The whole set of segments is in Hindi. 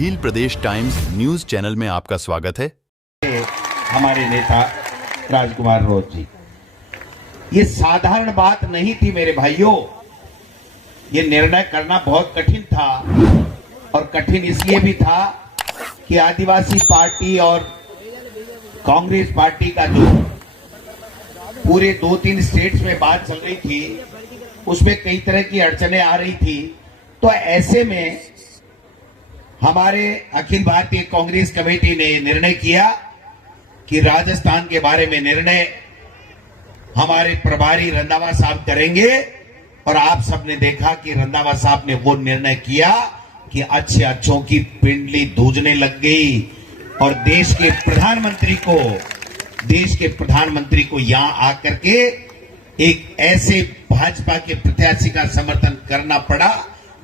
भील प्रदेश टाइम्स न्यूज चैनल में आपका स्वागत है। हमारे नेता राजकुमार रोज जी, ये साधारण बात नहीं थी मेरे भाइयों। ये निर्णय करना बहुत कठिन था, और कठिन इसलिए भी था कि आदिवासी पार्टी और कांग्रेस पार्टी का जो पूरे 2-3 स्टेट्स में बात चल रही थी, उसमें कई तरह की अड़चनें आ रही थी। तो ऐसे में हमारे अखिल भारतीय कांग्रेस कमेटी ने निर्णय किया कि राजस्थान के बारे में निर्णय हमारे प्रभारी रंधावा साहब करेंगे। और आप सबने देखा कि रंधावा साहब ने वो निर्णय किया कि अच्छे अच्छों की पिंडली दूजने लग गई, और देश के प्रधानमंत्री को यहां आकर के एक ऐसे भाजपा के प्रत्याशी का समर्थन करना पड़ा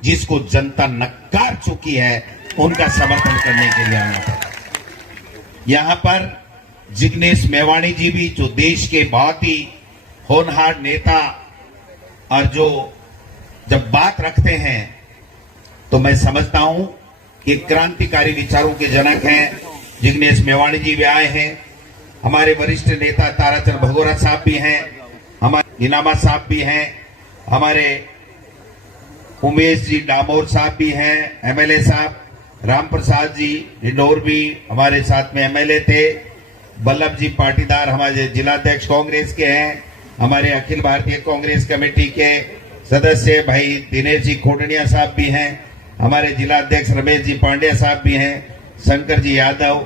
जिसको जनता नकार चुकी है, उनका समर्थन करने के लिए आना पड़ा। यहां पर जिग्नेश मेवाणी जी भी, जो देश के बहुत ही होनहार नेता और जो जब बात रखते हैं तो मैं समझता हूं कि क्रांतिकारी विचारों के जनक हैं। जिग्नेश मेवाणी जी भी आए हैं, हमारे वरिष्ठ नेता ताराचंद भगोरा साहब भी हैं, हमारे नीनामा साहब भी हैं, हमारे उमेश जी डामोर साहब भी हैं, एमएलए साहब राम प्रसाद जी इंदौर भी हमारे साथ में एमएलए थे, बल्लभ जी पाटीदार हमारे जिलाध्यक्ष कांग्रेस के हैं, हमारे अखिल भारतीय कांग्रेस कमेटी के सदस्य भाई दिनेश जी खोटनिया साहब भी हैं, हमारे जिलाध्यक्ष रमेश जी पांड्या साहब भी हैं, शंकर जी यादव,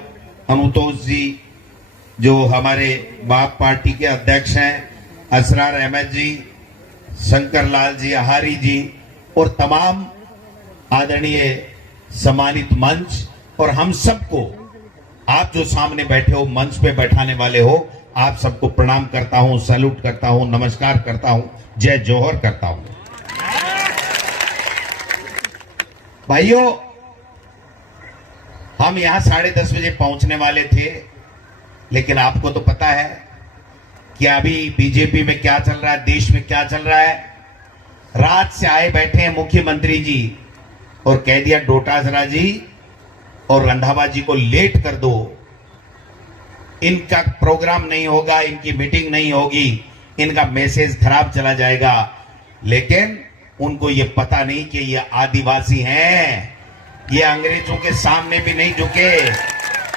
अनुतोष जी जो हमारे बाप पार्टी के अध्यक्ष हैं, असरार अहमद जी, शंकर लाल जी आहारी जी, और तमाम आदरणीय सम्मानित मंच, और हम सबको, आप जो सामने बैठे हो, मंच पे बैठाने वाले हो, आप सबको प्रणाम करता हूं, सैल्यूट करता हूं, नमस्कार करता हूं, जय जोहर करता हूं। भाइयों, हम यहां 10:30 बजे पहुंचने वाले थे, लेकिन आपको तो पता है कि अभी बीजेपी में क्या चल रहा है, देश में क्या चल रहा है। रात से आए बैठे हैं मुख्यमंत्री जी और कह दिया डोटासरा जी और रंधावा जी को लेट कर दो, इनका प्रोग्राम नहीं होगा, इनकी मीटिंग नहीं होगी, इनका मैसेज खराब चला जाएगा। लेकिन उनको ये पता नहीं कि ये आदिवासी हैं, ये अंग्रेजों के सामने भी नहीं झुके,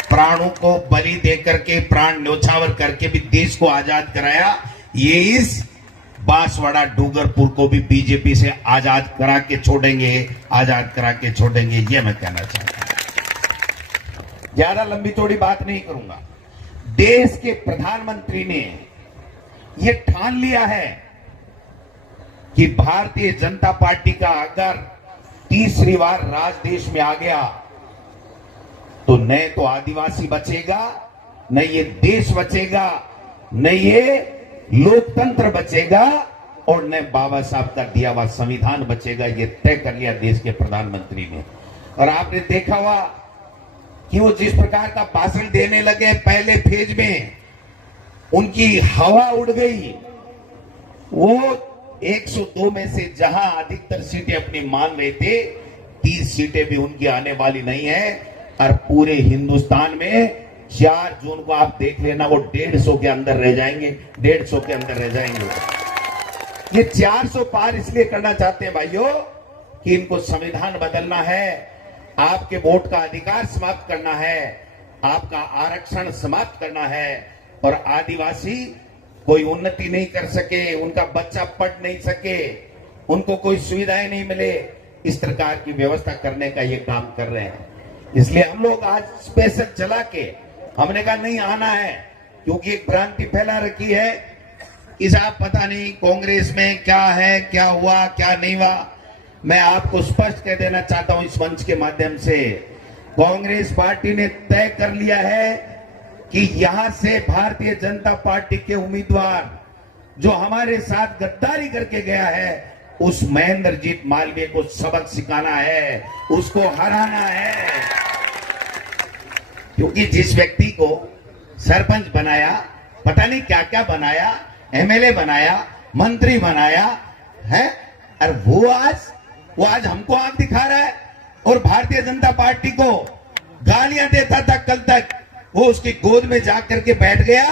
प्राणों को बलि देकर के, प्राण न्योछावर करके भी देश को आजाद कराया। ये इस बांसवाड़ा डूंगरपुर को भी बीजेपी से आजाद करा के छोड़ेंगे, आजाद करा के छोड़ेंगे, ये मैं कहना चाहता हूं। ज्यादा लंबी चौड़ी बात नहीं करूंगा। देश के प्रधानमंत्री ने ये ठान लिया है कि भारतीय जनता पार्टी का अगर तीसरी बार राज देश में आ गया तो न तो आदिवासी बचेगा, न ये देश बचेगा, न ये लोकतंत्र बचेगा, और न बाबा साहब का दिया हुआ संविधान बचेगा। ये तय कर लिया देश के प्रधानमंत्री ने। और आपने देखा हुआ कि वो जिस प्रकार का भाषण देने लगे पहले फेज में, उनकी हवा उड़ गई। वो 102 में से जहां अधिकतर सीटें अपनी मान रहे थे, 30 सीटें भी उनकी आने वाली नहीं है। और पूरे हिंदुस्तान में 4 जून को आप देख लेना, वो 150 के अंदर रह जाएंगे, 150 के अंदर रह जाएंगे। ये 400 पार इसलिए करना चाहते हैं भाइयों कि इनको संविधान बदलना है, आपके वोट का अधिकार समाप्त करना है, आपका आरक्षण समाप्त करना है, और आदिवासी कोई उन्नति नहीं कर सके, उनका बच्चा पढ़ नहीं सके, उनको कोई सुविधाएं नहीं मिले, इस प्रकार की व्यवस्था करने का ये काम कर रहे हैं। इसलिए हम लोग आज स्पेशल चला के, हमने कहा नहीं आना है, क्योंकि एक भ्रांति फैला रखी है कि साहब पता नहीं कांग्रेस में क्या है, क्या हुआ, क्या नहीं हुआ। मैं आपको स्पष्ट कह देना चाहता हूं इस मंच के माध्यम से, कांग्रेस पार्टी ने तय कर लिया है कि यहां से भारतीय जनता पार्टी के उम्मीदवार जो हमारे साथ गद्दारी करके गया है, उस महेंद्रजीत मालवीय को सबक सिखाना है, उसको हराना है। क्योंकि जिस व्यक्ति को सरपंच बनाया, पता नहीं क्या क्या बनाया, एमएलए बनाया, मंत्री बनाया है, और वो आज हमको आंख दिखा रहा है और भारतीय जनता पार्टी को गालियां देता था कल तक, वो उसकी गोद में जाकर के बैठ गया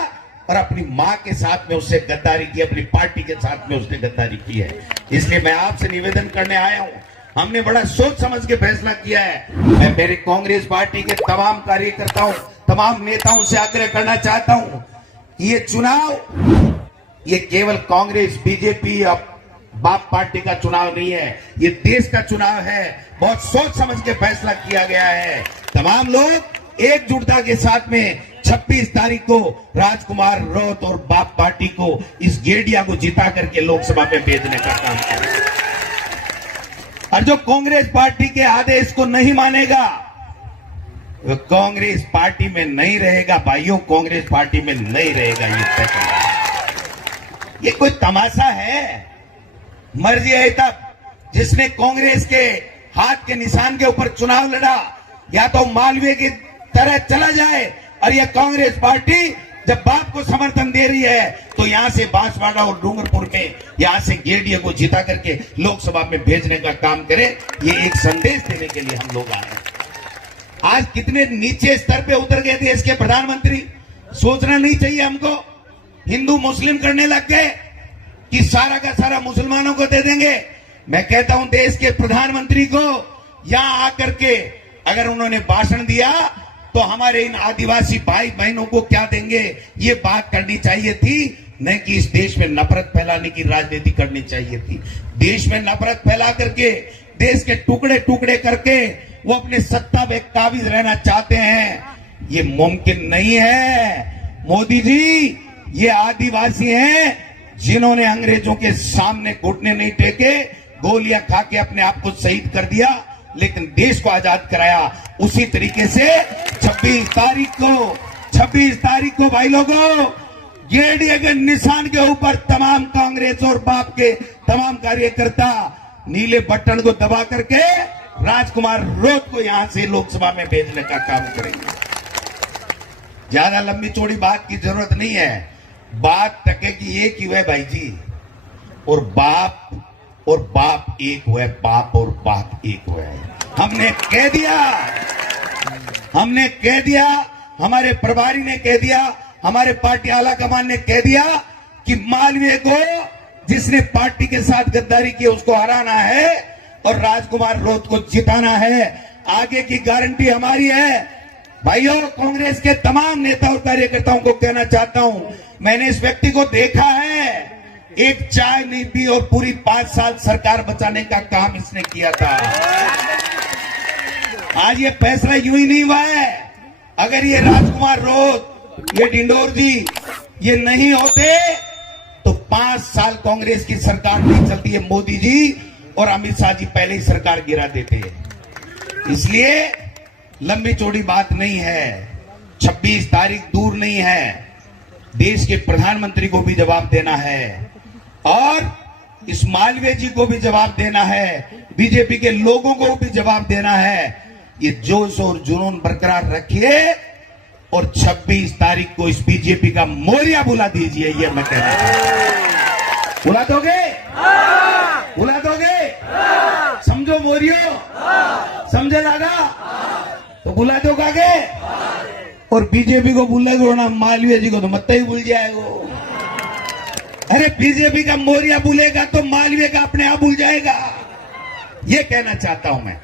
और अपनी मां के साथ में उससे गद्दारी की, अपनी पार्टी के साथ में उसने गद्दारी की है। इसलिए मैं आपसे निवेदन करने आया हूं, हमने बड़ा सोच समझ के फैसला किया है। मैं मेरे कांग्रेस पार्टी के तमाम कार्यकर्ताओं, तमाम नेताओं से आग्रह करना चाहता हूं कि ये चुनाव ये केवल कांग्रेस, बीजेपी या बाप पार्टी का चुनाव नहीं है, ये देश का चुनाव है। बहुत सोच समझ के फैसला किया गया है। तमाम लोग एकजुटता के साथ में 26 तारीख को राजकुमार रोत और बाप पार्टी को इस गेडिया को जिता करके लोकसभा में भेजने का काम करें। और जो कांग्रेस पार्टी के आदेश को नहीं मानेगा वो कांग्रेस पार्टी में नहीं रहेगा। भाइयों, कांग्रेस पार्टी में नहीं रहेगा, ये तय करना है। ये कोई तमाशा है? मर्जी है तब जिसने कांग्रेस के हाथ के निशान के ऊपर चुनाव लड़ा, या तो मालवीय की तरह चला जाए, और यह कांग्रेस पार्टी जब बाप को समर्थन दे रही है तो यहां से बांसवाड़ा और डूंगरपुर में यहां से गेडिया को जिता करके लोकसभा में भेजने का काम करे। ये एक संदेश देने के लिए हम लोग आए हैं। आज कितने नीचे स्तर पे उतर गए देश के प्रधानमंत्री, सोचना नहीं चाहिए हमको? हिंदू मुस्लिम करने लग गए कि सारा का सारा मुसलमानों को दे देंगे। मैं कहता हूं देश के प्रधानमंत्री को यहां आकर के अगर उन्होंने भाषण दिया तो हमारे इन आदिवासी भाई बहनों को क्या देंगे, ये बात करनी चाहिए थी, न कि इस देश में नफरत फैलाने की राजनीति करनी चाहिए थी। देश में नफरत फैला करके, देश के टुकड़े टुकड़े करके वो अपने सत्ता में काबिज रहना चाहते हैं। ये मुमकिन नहीं है। मोदी जी, ये आदिवासी हैं जिन्होंने अंग्रेजों के सामने घुटने नहीं टेके, गोलियां खा के अपने आप को शहीद कर दिया, लेकिन देश को आजाद कराया। उसी तरीके से 26 तारीख को भाई लोगों, गेडिया के निशान के ऊपर तमाम कांग्रेस और बाप के तमाम कार्यकर्ता नीले बटन को दबा करके राजकुमार रोत को यहां से लोकसभा में भेजने का काम करेंगे। ज्यादा लंबी चौड़ी बात की जरूरत नहीं है। बात टके की एक ही है भाई जी, और बाप एक हुआ है, बाप और बाप एक हुआ है। हमने कह दिया, हमारे प्रभारी ने कह दिया, हमारे पार्टी आला कमान ने कह दिया कि मालवीय को जिसने पार्टी के साथ गद्दारी की उसको हराना है और राजकुमार रोत को जिताना है। आगे की गारंटी हमारी है। भाइयों, कांग्रेस के तमाम नेता और कार्यकर्ताओं को कहना चाहता हूं, मैंने इस व्यक्ति को देखा है, एक चाय नहीं पी और पूरी 5 साल सरकार बचाने का काम इसने किया था। आज ये फैसला यूं ही नहीं हुआ है। अगर ये राजकुमार रोत, ये डिंडोर जी ये नहीं होते तो 5 साल कांग्रेस की सरकार नहीं चलती है। मोदी जी और अमित शाह जी पहले ही सरकार गिरा देते हैं। इसलिए लंबी चौड़ी बात नहीं है। 26 तारीख दूर नहीं है। देश के प्रधानमंत्री को भी जवाब देना है और इस मालवीय जी को भी जवाब देना है, बीजेपी के लोगों को भी जवाब देना है। ये जोश और जुनून बरकरार रखिए और 26 तारीख को इस बीजेपी का मोरिया बुला दीजिए। ये मैं कहना चाहता हूं। बुला दोगे? बुला दोगे? समझो मोरियो, समझे लगा तो बुला दोगे आगे। और बीजेपी को बुलाएगा ना, मालवीय जी को तो मत ही भूल जाएगा। अरे बीजेपी का मोरिया बुलेगा तो मालवीय का अपने आप भूल जाएगा। ये कहना चाहता हूं मैं।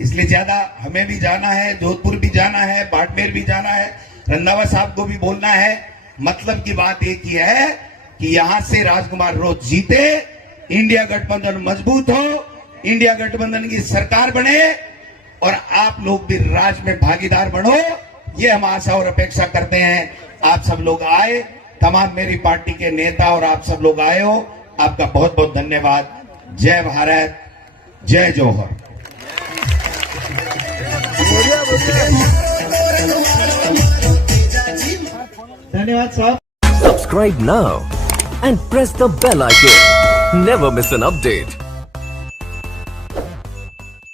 इसलिए ज्यादा हमें भी जाना है, जोधपुर भी जाना है, बाड़मेर भी जाना है, रंधावा साहब को भी बोलना है। मतलब की बात एक ही है कि यहां से राजकुमार रोत जीते, इंडिया गठबंधन मजबूत हो, इंडिया गठबंधन की सरकार बने और आप लोग भी राज में भागीदार बनो। ये हम आशा और अपेक्षा करते हैं। आप सब लोग आए, तमाम मेरी पार्टी के नेता और आप सब लोग आए हो, आपका बहुत बहुत धन्यवाद। जय भारत, जय जौहर। धन्यवाद साहब। Subscribe now and press the bell icon. Never miss an update.